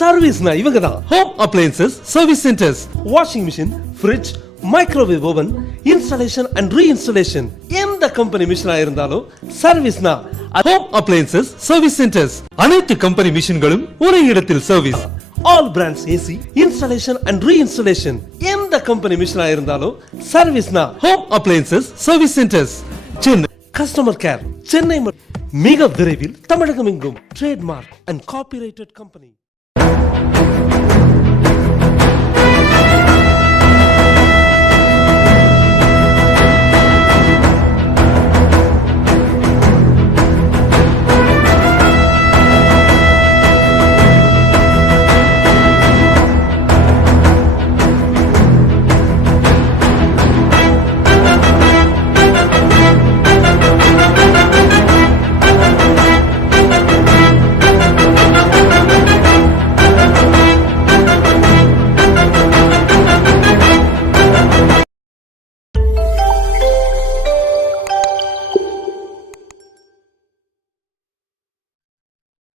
சர்வீஸ்னா இவங்க தான். Home appliances service centres, washing machine, fridge, microwave oven, installation and reinstallation, எந்த company மிஷினா இருந்தாலும் சர்வீஸ்னா ஹோம் அப்ளையன்சஸ் சர்வீஸ் சென்டர்ஸ். அனைத்து கம்பெனி மிஷின்களும் ஒரே இடத்தில் service. All brands AC, installation and reinstallation, எந்த கம்பெனி மிஷினா இருந்தாலும் சர்வீஸ்னா home appliances service centres. Chennai customer care, Chennai மிக விரைவில் தமிழகம் எங்கும் ட்ரேட்மார்க் அண்ட் காப்பிரைட்டட் கம்பெனி.